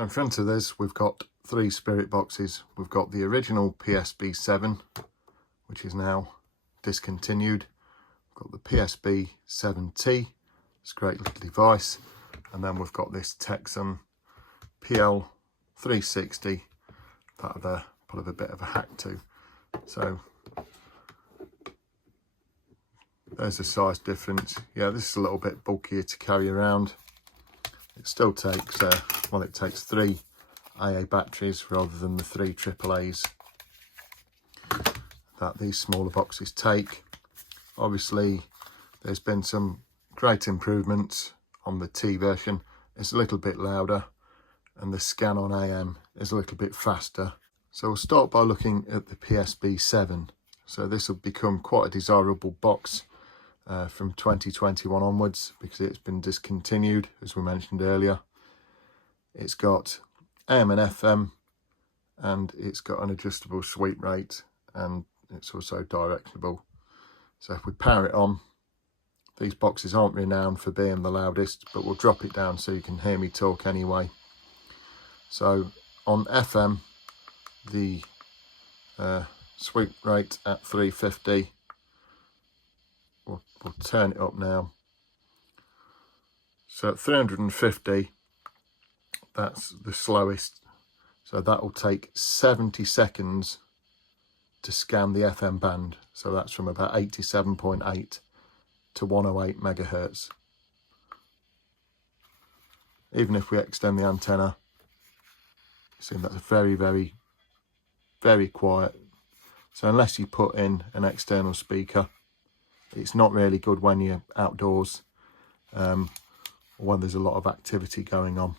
So in front of this we've got three spirit boxes. We've got the original P-SB7, which is now discontinued. We've got the P-SB7T, it's a great little device, and then we've got this TECSUN PL360 that I've put a bit of a hack to. So there's a size difference. Yeah, this is a little bit bulkier to carry around. It still takes, well, it takes 3 AA batteries rather than the 3 AAAs that these smaller boxes take. Obviously, there's been some great improvements on the T version. It's a little bit louder and the scan on AM is a little bit faster. So we'll start by looking at the P-SB7. So this will become quite a desirable box from 2021 onwards because it's been discontinued, as we mentioned earlier. It's got AM and FM, and it's got an adjustable sweep rate, and it's also directionable. So if we power it on, these boxes aren't renowned for being the loudest, but we'll drop it down so you can hear me talk anyway. So on FM, the sweep rate at 350. We'll turn it up now. So at 350, that's the slowest. So that will take 70 seconds to scan the FM band. So that's from about 87.8 to 108 megahertz. Even if we extend the antenna, you see that's very, very, very quiet. So unless you put in an external speaker, it's not really good when you're outdoors or when there's a lot of activity going on.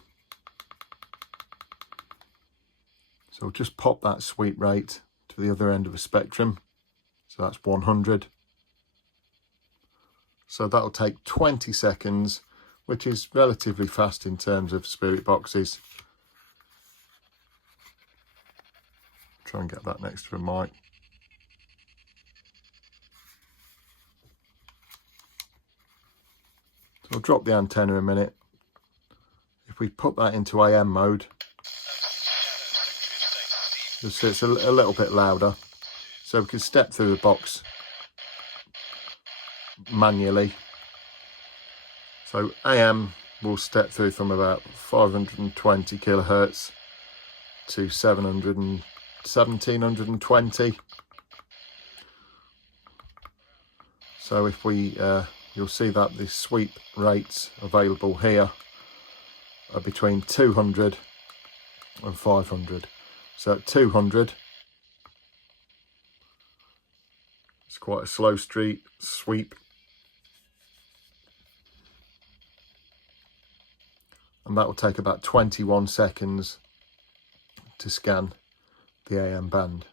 So we'll just pop that sweep rate to the other end of the spectrum. So that's 100. So that'll take 20 seconds, which is relatively fast in terms of spirit boxes. Try and get that next to a mic. I'll drop the antenna a minute. If we put that into AM mode, you'll see it's a little bit louder. So we can step through the box manually. So AM will step through from about 520 kilohertz to 1720. So if we you'll see that the sweep rates available here are between 200 and 500. So at 200, it's quite a slow sweep. And that will take about 21 seconds to scan the AM band.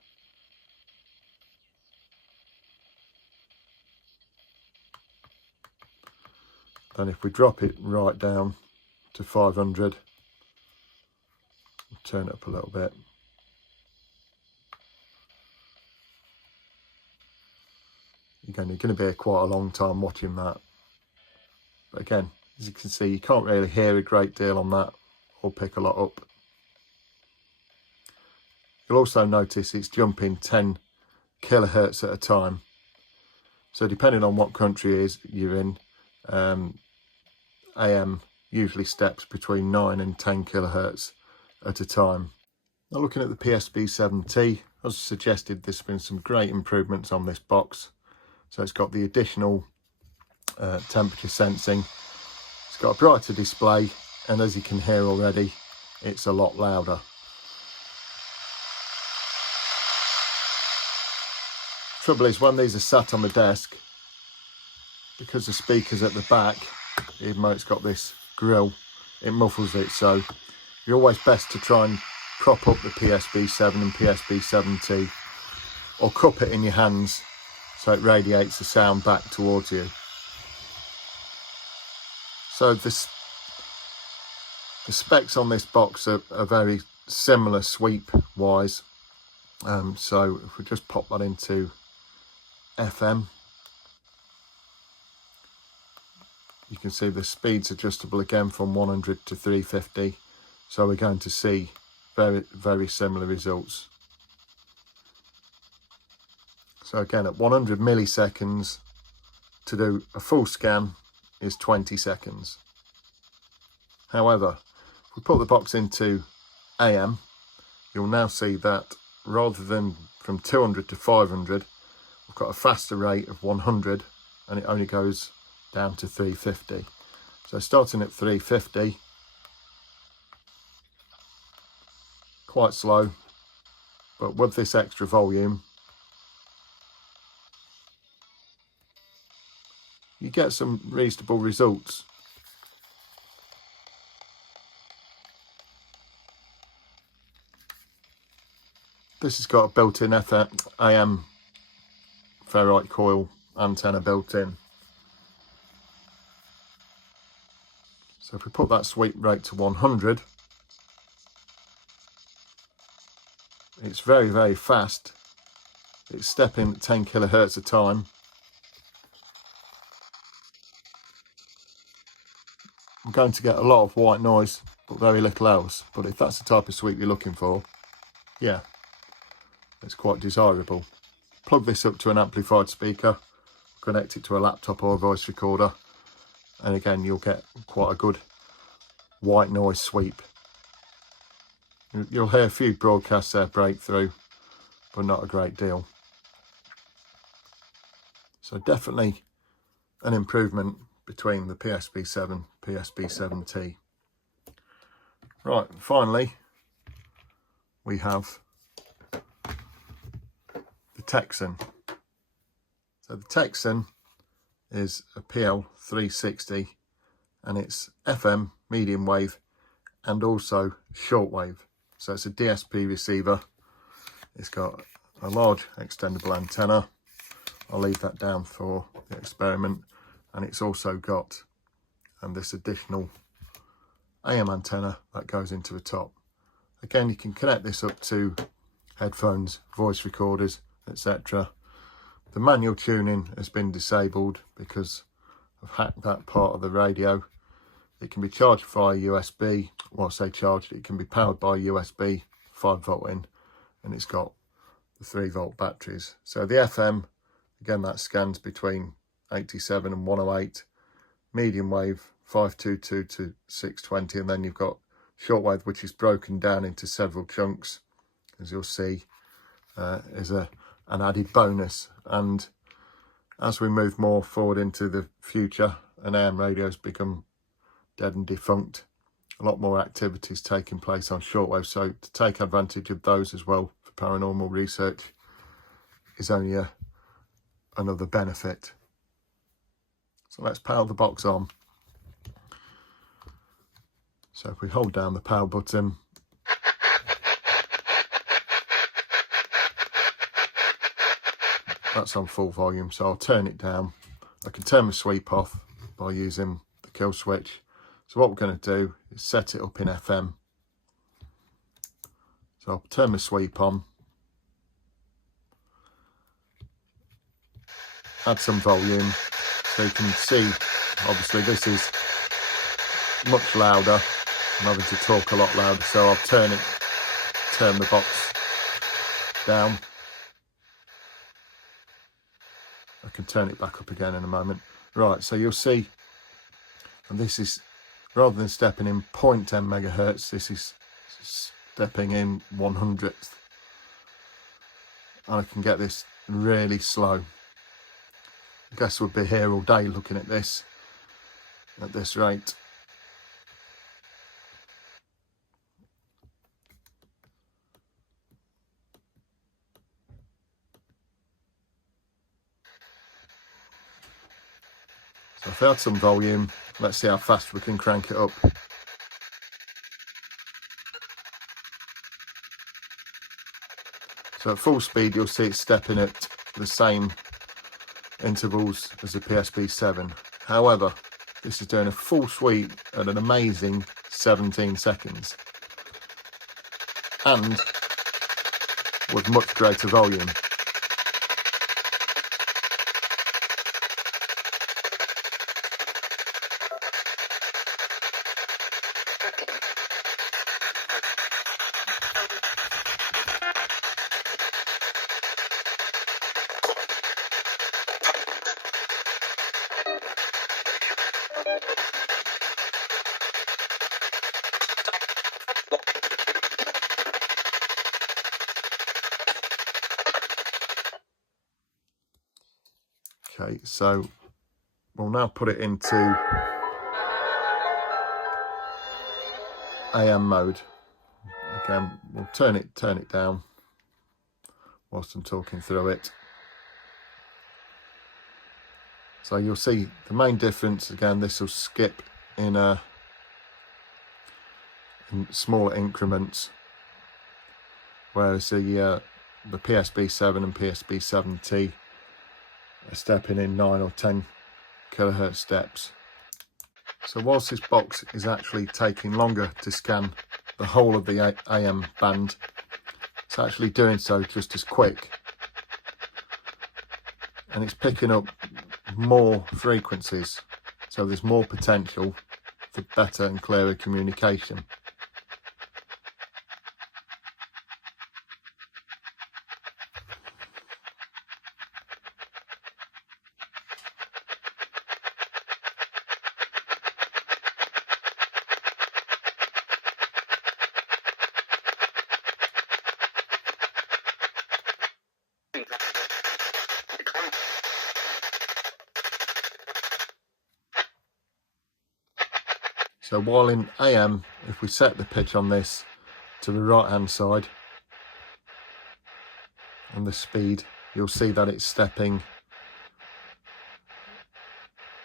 Then if we drop it right down to 500, turn it up a little bit. Again, you're going to be quite a long time watching that. But again, as you can see, you can't really hear a great deal on that or pick a lot up. You'll also notice it's jumping 10 kilohertz at a time. So depending on what country you're in, AM usually steps between 9 and 10 kilohertz at a time. Now looking at the P-SB7T, as suggested, there's been some great improvements on this box. So it's got the additional temperature sensing. It's got a brighter display, and as you can hear already, it's a lot louder. Trouble is, when these are sat on the desk, because the speaker's at the back, even though it's got this grill, it muffles it. So you're always best to try and prop up the P-SB7 and P-SB7T, or cup it in your hands so it radiates the sound back towards you. So the specs on this box are very similar sweep wise. So if we just pop that into FM, you can see the speed's adjustable again from 100 to 350. So we're going to see very, very similar results. So again, at 100 milliseconds, to do a full scan is 20 seconds. However, if we put the box into AM, you'll now see that rather than from 200 to 500, we've got a faster rate of 100, and it only goes down to 350. So starting at 350, quite slow, but with this extra volume, you get some reasonable results. This has got a built-in AM ferrite coil antenna built in. So if we put that sweep rate to 100, it's very, very fast. It's stepping at 10 kilohertz a time. I'm going to get a lot of white noise, but very little else. But if that's the type of sweep you're looking for, yeah, it's quite desirable. Plug this up to an amplified speaker, connect it to a laptop or a voice recorder, and again you'll get quite a good white noise sweep. You'll hear a few broadcasts there break through, but not a great deal. So definitely an improvement between the P-SB7, P-SB7T. Right, finally we have the TECSUN. So the TECSUN is a PL360, and it's FM, medium wave, and also shortwave. So it's a DSP receiver. It's got a large extendable antenna. I'll leave that down for the experiment. And it's also got this additional AM antenna that goes into the top. Again, you can connect this up to headphones, voice recorders, etc. The manual tuning has been disabled because I've hacked that part of the radio. It can be charged via USB. Well, I say charged, it can be powered by USB 5 volt in, and it's got the 3 volt batteries. So the FM, again, that scans between 87 and 108, medium wave 522 to 620, and then you've got shortwave, which is broken down into several chunks, as you'll see, is an added bonus. And as we move more forward into the future and AM radios become dead and defunct, a lot more activities taking place on shortwave, so to take advantage of those as well for paranormal research is only another benefit. So let's power the box on. So if we hold down the power button, that's on full volume, so I'll turn it down. I can turn my sweep off by using the kill switch. So what we're going to do is set it up in FM. So I'll turn my sweep on, add some volume, so you can see, obviously this is much louder. I'm having to talk a lot louder, so I'll turn the box down. I can turn it back up again in a moment. Right, so you'll see, and this is, rather than stepping in 0.10 megahertz, this is stepping in 100th. And I can get this really slow. I guess we'll be here all day looking at this rate. So if I add some volume, let's see how fast we can crank it up. So at full speed, you'll see it stepping at the same intervals as the P-SB7. However, this is doing a full sweep at an amazing 17 seconds. And with much greater volume. Okay, so we'll now put it into AM mode. Again, we'll turn it down whilst I'm talking through it. So you'll see the main difference. Again, this will skip in smaller increments, whereas the P-SB7 and P-SB7T are stepping in 9 or 10 kilohertz steps. So whilst this box is actually taking longer to scan the whole of the AM band, it's actually doing so just as quick, and it's picking up more frequencies, so there's more potential for better and clearer communication. So while in AM, if we set the pitch on this to the right hand side and the speed, you'll see that it's stepping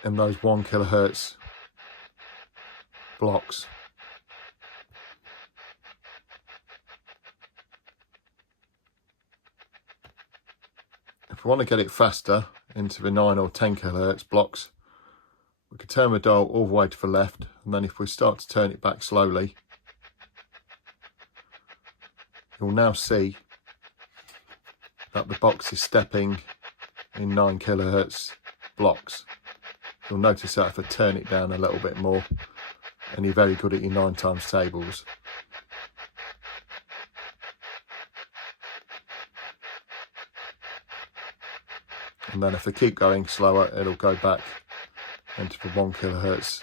in those 1 kilohertz blocks. If we want to get it faster into the 9 or 10 kilohertz blocks, we can turn the dial all the way to the left, and then if we start to turn it back slowly, you'll now see that the box is stepping in 9 kilohertz blocks. You'll notice that if I turn it down a little bit more, and you're very good at your 9 times tables. And then if I keep going slower, it'll go back into the 1 kilohertz.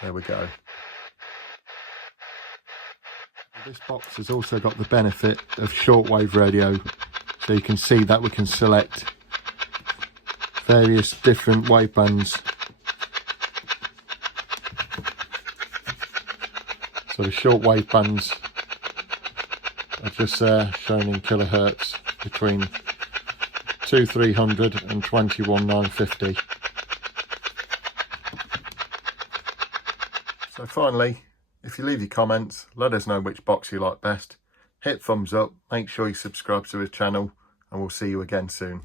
There we go. This box has also got the benefit of shortwave radio, so you can see that we can select various different wavebands. So the shortwave bands are just there, shown in kilohertz, between 2300 and 21950. So finally, if you leave your comments, let us know which box you like best. Hit thumbs up, make sure you subscribe to the channel, and we'll see you again soon.